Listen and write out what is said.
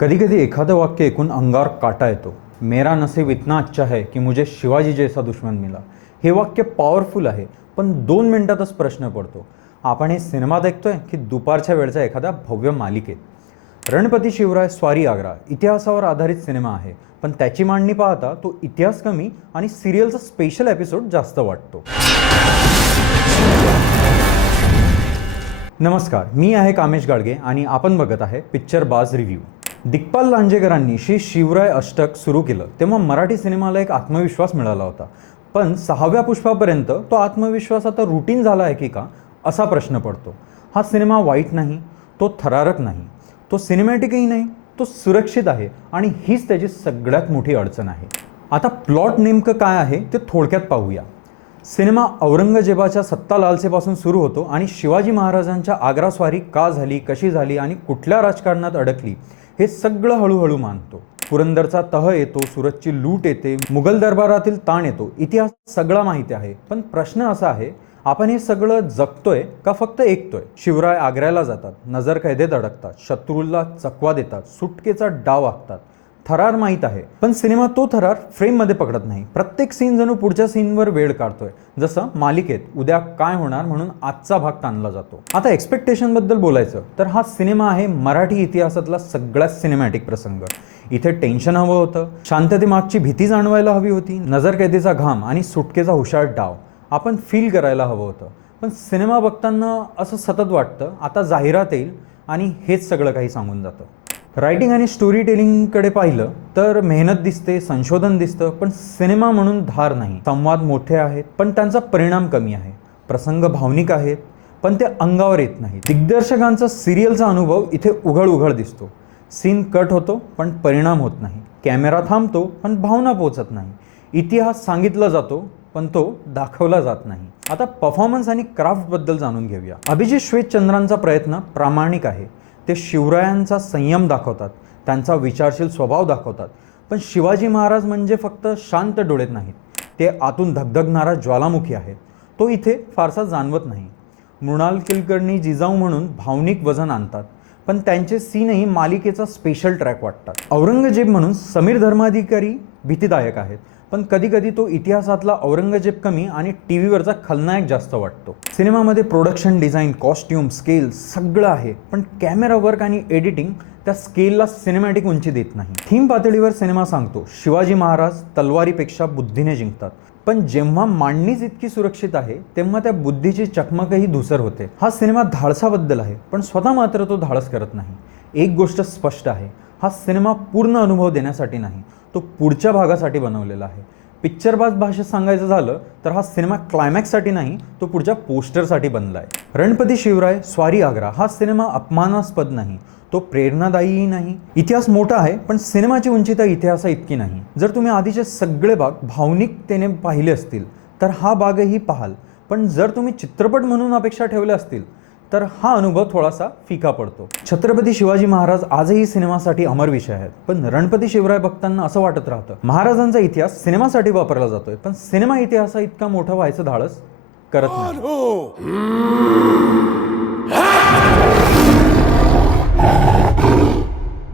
कधी कधी एखादं वाक्य ऐकून अंगावर काटा येतो. मेरा नसीब इतना अच्छा है कि मुझे शिवाजी जैसा दुश्मन मिला. हे वाक्य पॉवरफुल आहे, पण 2 मिनिटातच प्रश्न पडतो, आपण हे सिनेमात ऐकतोय की दुपारच्या वेळच्या एखाद्या भव्य मालिकेत. रणपती शिवराय स्वारी आग्रा इतिहासावर आधारित सिनेमा आहे, पण त्याची मांडणी पाहता तो इतिहास कमी आणि सिरियलचा स्पेशल एपिसोड जास्त वाटतो. नमस्कार, मी आहे कामेश गाडगे आणि आपण बघत आहे पिक्चर बाज रिव्ह्यू. दिग्पाल लांजेकरांनी श्री शिवराय अष्टक सुरू केलं तेव्हा मराठी सिनेमाला एक आत्मविश्वास मिळाला होता. पण 6व्या पुष्पापर्यंत तो आत्मविश्वास आता रुटीन झाला आहे की का, असा प्रश्न पडतो. हा सिनेमा वाईट नाही, तो थरारक नाही, तो सिनेमॅटिकही नाही, तो सुरक्षित आहे आणि हीच त्याची सगळ्यात मोठी अडचण आहे. आता प्लॉट नेमकं काय आहे ते थोडक्यात पाहूया. सिनेमा औरंगजेबाच्या सत्ता लालसेपासून सुरू होतो आणि शिवाजी महाराजांच्या आग्रा स्वारी का झाली, कशी झाली आणि कुठल्या राजकारणात अडकली हे सगळं हळूहळू मानतो. पुरंदरचा तह येतो, सुरतची लूट येते, मुघल दरबारातील ताण येतो. इतिहास सगळा माहिती आहे, पण प्रश्न असा आहे, आपण हे सगळं जगतोय का फक्त ऐकतोय? शिवराय आग्र्याला जातात, नजर कैदेत अडकतात, शत्रूला चकवा देतात, सुटकेचा डाव आखतात. थरार माहीत आहे, पण सिनेमा तो थरार फ्रेममध्ये पकडत नाही. प्रत्येक सीन जणू पुढच्या सीनवर वेळ काढतोय. जसं मालिकेत उद्या काय होणार म्हणून आजचा भाग ताणला जातो. आता एक्सपेक्टेशनबद्दल बोलायचं तर हा सिनेमा आहे मराठी इतिहासातला सगळ्यात सिनेमॅटिक प्रसंग. इथे टेन्शन हवं होतं, शांततेमागची भीती जाणवायला हवी होती, नजरकैदेचा घाम आणि सुटकेचा हुशार डाव आपण फील करायला हवं होतं. पण सिनेमा बघताना असं सतत वाटतं आता जाहिरात येईल आणि हेच सगळं काही सांगून जातं. रायटिंग आणि स्टोरी टेलिंगकडे पाहिलं तर मेहनत दिसते, संशोधन दिसतं, पण सिनेमा म्हणून धार नाही. संवाद मोठे आहेत पण त्यांचा परिणाम कमी आहे. प्रसंग भावनिक आहेत पण ते अंगावर येत नाही. दिग्दर्शकांचा सिरियलचा अनुभव इथे उघड दिसतो. सीन कट होतो पण परिणाम होत नाही. कॅमेरा थांबतो पण भावना पोहोचत नाही. इतिहास सांगितला जातो पण तो दाखवला जात नाही. आता परफॉर्मन्स आणि क्राफ्टबद्दल जाणून घेऊया. अभिजित श्वेतचंद्रांचा प्रयत्न प्रामाणिक आहे. ते शिवरायांचा संयम दाखवतात, त्यांचा विचारशील स्वभाव दाखवतात. पण शिवाजी महाराज म्हणजे फक्त शांत डोळेत नाहीत, ते आतून धगधगणारा ज्वालामुखी आहेत. तो इथे फारसा जाणवत नाही. मृणाल कुलकर्णी जिजाऊ म्हणून भावनिक वजन आणतात, पण त्यांचे सीनही मालिकेचा स्पेशल ट्रॅक वाटतात. औरंगजेब म्हणून समीर धर्माधिकारी भीतीदायक आहेत, पण कधी कधी तो इतिहासातला औरंगजेब कमी आणि टीव्हीवरचा खलनायक जास्त वाटतो. सिनेमामध्ये प्रोडक्शन डिझाईन, कॉस्ट्यूम, स्केल सगळं आहे, पण कॅमेरा वर्क आणि एडिटिंग त्या स्केलला सिनेमॅटिक उंची देत नाही. थीम पातळीवर सिनेमा सांगतो शिवाजी महाराज तलवारीपेक्षा बुद्धीने जिंकतात, पण जेव्हा मांडणीच इतकी सुरक्षित आहे तेव्हा त्या बुद्धीची चकमकही धुसर होते. हा सिनेमा धाडसाबद्दल आहे, पण स्वतः मात्र तो धाडस करत नाही. एक गोष्ट स्पष्ट आहे, हा सिनेमा पूर्ण अनुभव देण्यासाठी नाही, तो पुढच्या भागासाठी बनवलेला आहे. पिक्चरबाज भाषेत सांगायचं झालं तर हा सिनेमा क्लायमॅक्ससाठी नाही, तो पुढच्या पोस्टरसाठी बनला आहे. रणपती शिवराय स्वारी आग्रा हा सिनेमा अपमानास्पद नाही, तो प्रेरणादायीही नाही. इतिहास मोठा आहे पण सिनेमाची उंची त्या इतिहासा इतकी नाही. जर तुम्ही आधीचे सगळे भाग भावनिकतेने पाहिले असतील तर हा भागही पाहाल, पण जर तुम्ही चित्रपट म्हणून अपेक्षा ठेवल्या असतील तर हा अनुभव थोडासा फिका पडतो. छत्रपती शिवाजी महाराज आजही सिनेमासाठी अमर विषय आहेत, पण रणपती शिवराय बघताना असं वाटत राहतं महाराजांचा इतिहास सिनेमासाठी वापरला जातोय, पण सिनेमा इतिहासा इतका मोठा व्हायचं धाडस करत नाही.